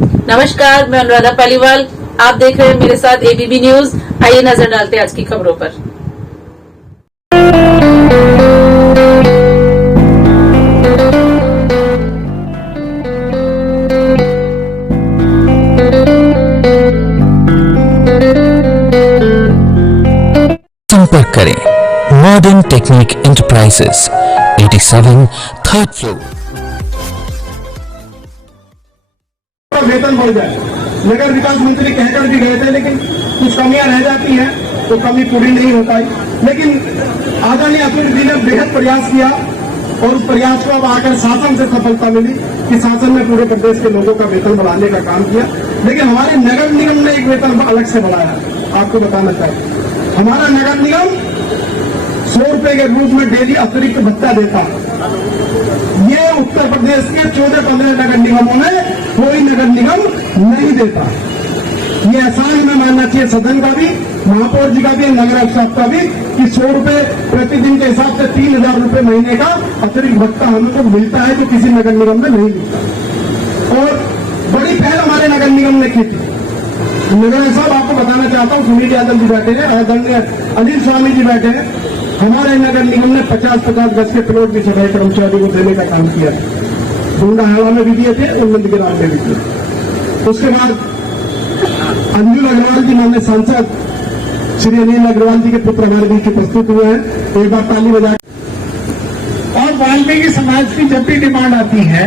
नमस्कार, मैं अनुराधा पालीवाल। आप देख रहे हैं मेरे साथ एबीपी न्यूज। आइए नजर डालते हैं आज की खबरों पर। संपर्क करें modern technique enterprises 87 third floor. वेतन बढ़ जाए। नगर विकास मंत्री कहकर भी गए थे, लेकिन कुछ कमियां रह जाती हैं तो कमी पूरी नहीं हो पाई। लेकिन आदरणीय अतुल जी ने बेहद प्रयास किया और उस प्रयास को अब आकर शासन से सफलता मिली कि शासन ने पूरे प्रदेश के लोगों का वेतन बढ़ाने का काम किया। लेकिन हमारे नगर निगम ने एक वेतन अलग से बढ़ाया। आपको बताना चाहिए, हमारा नगर निगम 100 रुपए के रूप में डेली अतिरिक्त भत्ता देता है। ये उत्तर प्रदेश के 14-15 नगर निगमों में कोई नगर निगम नहीं देता। ये एहसान में मानना चाहिए सदन का भी, महापौर जी का भी, नगर अफसर का भी कि 100 रुपए प्रतिदिन के हिसाब से 3000 रुपए महीने का अतिरिक्त भत्ता हमको मिलता है, जो किसी नगर निगम में नहीं मिलता। और बड़ी पहल हमारे नगर निगम ने की थी। नगर साहब आपको बताना चाहता हूँ, सुनील यादव जी बैठे हैं, आदरणीय अनिल स्वामी जी बैठे हैं। हमारे नगर निगम ने 50-50 गज के प्लॉट भी सफाई कर्मचारियों को देने का काम किया। डूंगा हवा में भी दिए थे, उन्नत गिराव में भी दिए। उसके बाद अंजुल अग्रवाल जी माननीय सांसद श्री अनिल अग्रवाल जी के पुत्र हमारे बीच उपस्थित हुए हैं। एक बार ताली बजा। और वाल्मीकि समाज की जब भी डिमांड आती है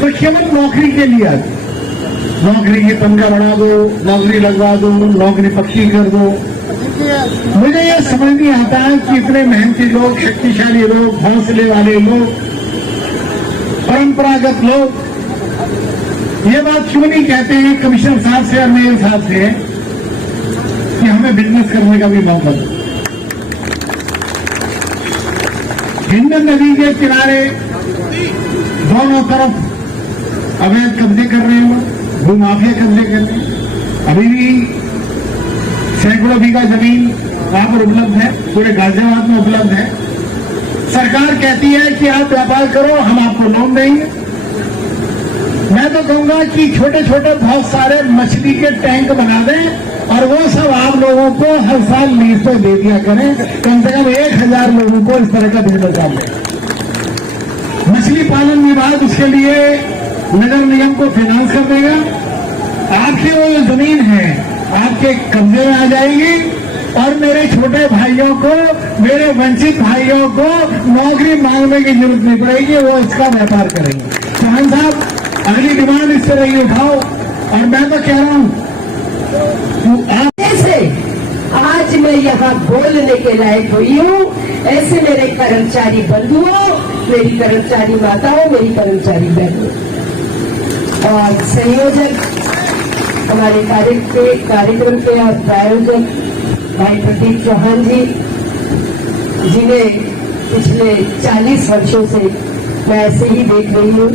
तो केवल नौकरी के लिए आती है। नौकरी की तनख्वाह बढ़ा दो, नौकरी लगवा दो, नौकरी पक्की कर दो। मुझे यह समझ नहीं आता है कि इतने मेहनती लोग, शक्तिशाली लोग, हौसले वाले लोग, परंपरागत लोग ये बात क्यों नहीं कहते हैं कमिश्नर साहब से और मेयर साहब से कि हमें बिजनेस करने का भी मौका दो। हिंडन नदी के किनारे दोनों तरफ अवैध कब्जे कर रहे हो, भूमाफिया कब्जे कर रहे हैं। अभी भी सैकड़ों बीघा जमीन वहां पर उपलब्ध है, पूरे गाजियाबाद में उपलब्ध है। सरकार कहती है कि आप व्यापार करो, हम आपको लोन देंगे। मैं तो कहूंगा कि छोटे छोटे बहुत सारे मछली के टैंक बना दें और वो सब आप लोगों को हर साल लीज पे दे दिया करें। कम से कम 1000 लोगों को इस तरह का बिजनेस डाल दें। मछली पालन विभाग उसके लिए नगर निगम को फाइनेंस कर देगा। आपकी वो जमीन है आपके कब्जे में आ जाएगी और मेरे छोटे भाइयों को, मेरे वंचित भाइयों को नौकरी मांगने की जरूरत नहीं पड़ेगी, वो इसका व्यापार करेंगे। चौहान साहब, अगली डिमांड इस तरह ही उठाओ। और मैं तो कह रहा हूं ऐसे आज मैं यहाँ बोलने के लायक हुई हूँ। ऐसे मेरे कर्मचारी बंधुओं, मेरी कर्मचारी माताओं, मेरी कर्मचारी बहनों और संयोजक, हमारे कार्यक्रम के और प्रायोजक भाई प्रदीप चौहान जी, जिन्हें पिछले 40 वर्षों से मैं ऐसे ही देख रही हूँ।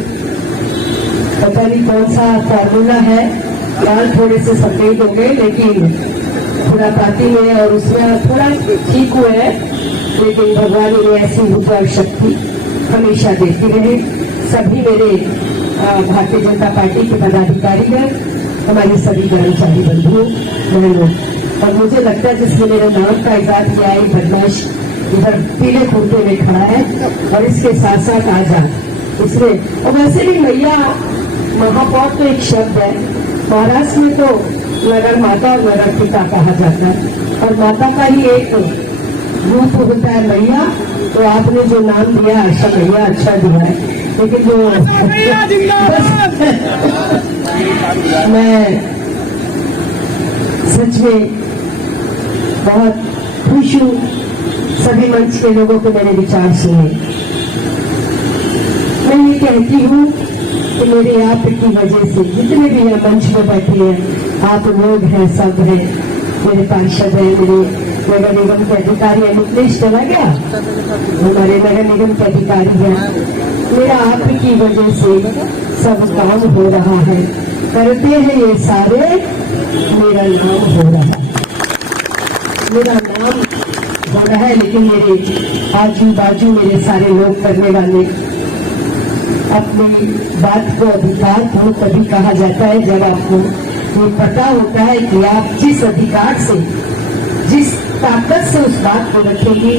पता नहीं कौन सा फॉर्मूला है, बाल थोड़े से सफेद हो गए लेकिन थोड़ा पाती में और उसमें थोड़ा ठीक हुए हैं, लेकिन भगवान ने ऐसी ऊर्जा और शक्ति हमेशा देती रहे। सभी मेरे भारतीय जनता पार्टी के पदाधिकारी हैं, हमारी सभी कर्मचारी बंधुओं बहनों, और मुझे लगता है जिसने मेरे नाम का इजाद किया है, बदमाश इधर पीले कुर्ते में खड़ा है और इसके साथ साथ आजाद इसमें। और वैसे भी मैया महापौर तो एक शब्द है, महाराष्ट्र में तो नगर माता और नगर पिता कहा जाता है और माता का ही एक रूप होता है मैया। तो आपने जो नाम दिया आशा मैया अच्छा दिया है, लेकिन जो मैं सच में बहुत खुश हूँ सभी मंच के लोगों को मेरे विचार सुने। मैं ये कहती हूँ कि मेरे आप की वजह से जितने भी यहाँ मंच में बैठे हैं, आप लोग हैं, सब हैं, मेरे पार्षद हैं, मेरे नगर निगम के अधिकारी हैं। निकलेश चला गया, हमारे नगर निगम के अधिकारी हैं। मेरा आप की वजह से सब काम हो रहा है, करते हैं ये सारे, मेरा नाम हो रहा है, मेरा नाम हो रहा है। लेकिन मेरे आजू बाजू मेरे सारे लोग करने वाले अपनी बात को अधिकार पूर्ण तभी कहा जाता है जब आपको ये पता होता है कि आप जिस अधिकार से, जिस ताकत से उस बात को रखेंगे,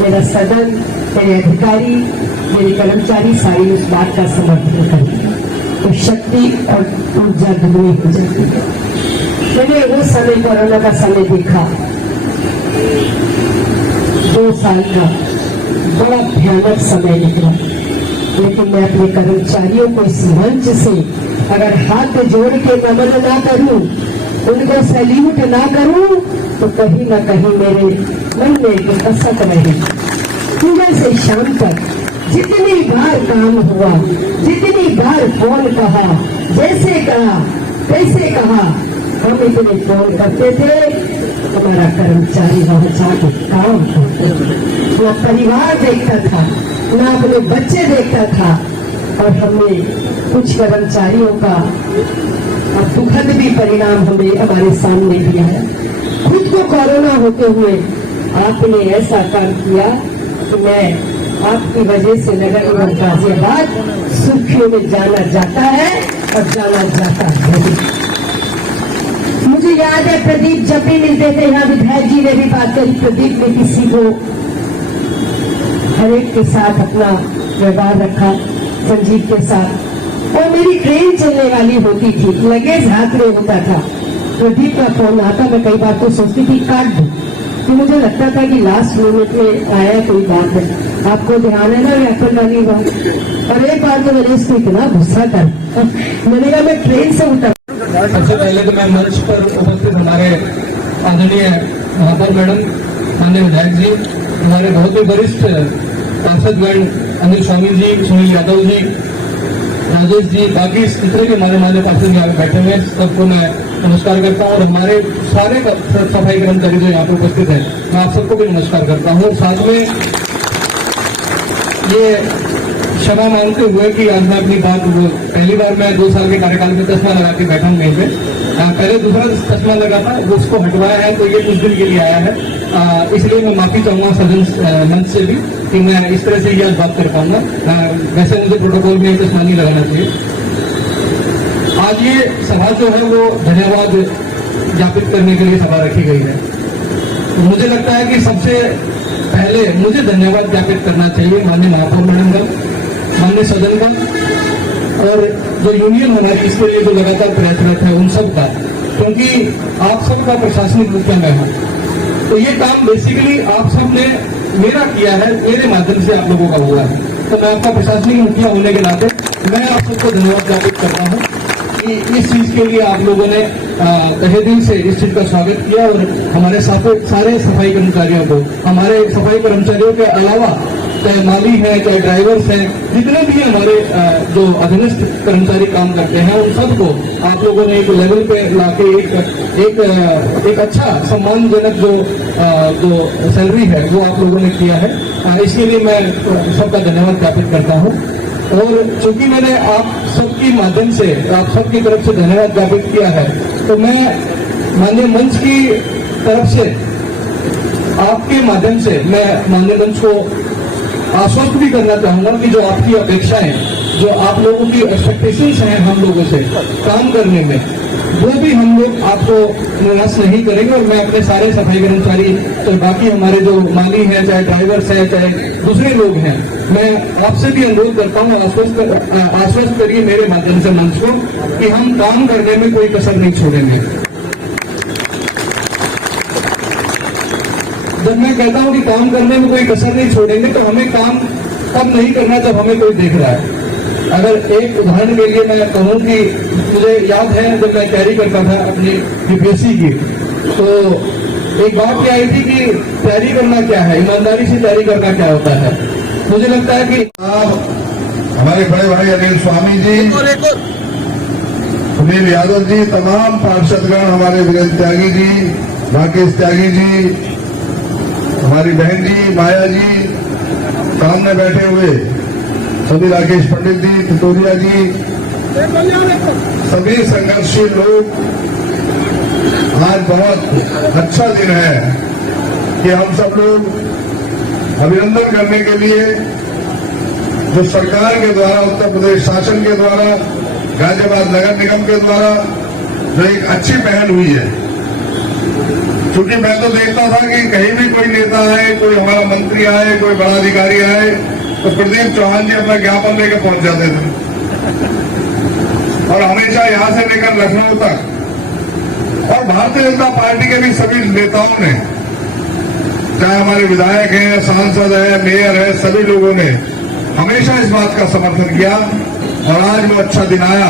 मेरा सदन, मेरे अधिकारी, मेरे कर्मचारी सारी उस बात का समर्थन करेंगे, तो शक्ति और ऊर्जा दुगनी हो जाती है। मैंने वो समय, कोरोना का समय देखा, 2 साल का बड़ा भयानक समय निकला, लेकिन मैं अपने कर्मचारियों को इस मंच से अगर हाथ जोड़ के नमन ना करूं, उनको सैल्यूट ना करूं, तो कहीं ना कहीं मेरे मन में एक कसक रही। सुबह से शाम तक जितनी बार काम हुआ, जितनी बार फोन कहा, जैसे कहा, कैसे कहा, हम इतने फोन करते थे, हमारा कर्मचारी वहां जाके काम करते थे, ना परिवार देखता था, ना अपने बच्चे देखता था। और हमने कुछ कर्मचारियों का दुखद भी परिणाम हमारे सामने दिया है। खुद को कोरोना होते हुए आपने ऐसा काम किया कि मैं आपकी वजह से नगर निगम गाजियाबाद सुर्खियों में जाना जाता है और जाना जाता है। मुझे याद है प्रदीप जब भी मिलते थे, यहाँ विधायक जी ने भी बात करी, प्रदीप ने किसी को हर एक के साथ अपना व्यवहार रखा, संजीव के साथ। और मेरी ट्रेन चलने वाली होती थी, लगेज हाथ में होता था, प्रदीप का फोन आता, मैं कई बार तो सोचती थी काट दूं, तो मुझे लगता था कि लास्ट मिनट में आया कोई बात है। आपको ध्यान है ना एप्पल वाली बात? और एक बार तो मैंने इसको इतना गुस्सा कर, मैंने कहा मैं ट्रेन से उतर। सबसे पहले तो मैं मंच पर उपस्थित हमारे आदरणीय महापौर मैडम, माननीय विधायक जी, हमारे बहुत ही वरिष्ठ सांसदगण अनिल स्वामी जी, सुनील यादव जी, राजेश जी, बाकी जितने भी हमारे पार्षद यहाँ बैठे हुए हैं, सबको मैं नमस्कार करता हूँ। और हमारे सारे सफाई कर्मचारी जो यहाँ पे उपस्थित हैं, मैं आप सबको भी नमस्कार करता हूँ। साथ में ये क्षमा मांगते हुए कि आज मैं अपनी बात, पहली बार मैं 2 साल के कार्यकाल में चश्मा लगा के बैठा हूँ यहीं पे। पहले दूसरा चश्मा लगा था, वो उसको हटवाया है, तो ये कुछ दिन के लिए आया है, इसलिए मैं माफी चाहूंगा सदन मंच से भी कि मैं इस तरह से ये आज बात कर पाऊंगा। वैसे मुझे प्रोटोकॉल में चश्मा नहीं लगाना चाहिए। आज ये सभा जो है वो धन्यवाद ज्ञापित करने के लिए सभा रखी गई है। मुझे लगता है कि सबसे पहले मुझे धन्यवाद ज्ञापित करना चाहिए माननीय महापौर मैडम का, माननीय सदन का, और जो यूनियन हमारी इसके लिए जो लगातार प्रयत्नरत है उन सब का, क्योंकि आप सबका प्रशासनिक मुखिया मैं हूं, तो ये काम बेसिकली आप सब ने मेरा किया है, मेरे माध्यम से आप लोगों का हुआ है। तो मैं आपका प्रशासनिक मुखिया होने के नाते मैं आप सबको धन्यवाद ज्ञापित करता हूँ कि इस चीज के लिए आप लोगों ने तहे दिल से इस चीज का स्वागत किया। और हमारे सारे सफाई कर्मचारियों को, हमारे सफाई कर्मचारियों के अलावा चाहे माली है, चाहे ड्राइवर्स हैं, जितने भी हमारे जो अधीनस्थ कर्मचारी काम करते हैं, उन सबको आप लोगों ने एक लेवल पे लाके एक अच्छा सम्मानजनक जो सैलरी है वो आप लोगों ने किया है। इसके लिए मैं सबका धन्यवाद ज्ञापित करता हूँ। और चूंकि मैंने आप सबके माध्यम से, आप सबकी तरफ से धन्यवाद ज्ञापित किया है, तो मैं माननीय मंच की तरफ से, आपके माध्यम से मैं माननीय मंच को आश्वस्त भी करना चाहूंगा कि जो आपकी अपेक्षाएं, जो आप लोगों की एक्सपेक्टेशंस हैं हम लोगों से काम करने में, वो भी हम लोग आपको निराश नहीं करेंगे। और मैं अपने सारे सफाई कर्मचारी, तो बाकी हमारे जो माली हैं, चाहे ड्राइवर्स हैं, चाहे दूसरे लोग हैं, मैं आपसे भी अनुरोध करता हूँ, आश्वस्त करिए मेरे माध्यम से मंच को कि हम काम करने में कोई कसर नहीं छोड़ेंगे। जब मैं कहता हूं कि काम करने में कोई कसर नहीं छोड़ेंगे, तो हमें काम तब नहीं करना जब हमें कोई देख रहा है। अगर एक उदाहरण के लिए मैं कहूं कि मुझे याद है जब मैं तैयारी करता था अपनी यूपीएससी की, तो एक बात क्या आई थी कि तैयारी करना क्या है, ईमानदारी से तैयारी करना क्या होता है। मुझे लगता है कि हमारे बड़े भाई अनिल स्वामी जी, सुनील यादव जी, तमाम पार्षदगण, हमारे वीरेंद्र त्यागी जी, राकेश त्यागी जी, हमारी बहन जी माया जी, सामने बैठे हुए सभी राकेश पंडित जी, तुतोरिया जी, सभी संघर्षशील लोग, आज बहुत अच्छा दिन है कि हम सब लोग अभिनंदन करने के लिए जो सरकार के द्वारा, उत्तर प्रदेश शासन के द्वारा, गाजियाबाद नगर निगम के द्वारा जो एक अच्छी पहल हुई है। क्योंकि मैं तो देखता था कि कहीं भी कोई नेता आए, कोई हमारा मंत्री आए, कोई बड़ा अधिकारी आए, तो प्रदीप चौहान जी अपना ज्ञापन लेकर पहुंच जाते थे, और हमेशा यहां से लेकर लखनऊ तक, और भारतीय जनता पार्टी के भी सभी नेताओं ने, चाहे हमारे विधायक हैं, सांसद है, मेयर है, सभी लोगों ने हमेशा इस बात का समर्थन किया। और आज वो अच्छा दिन आया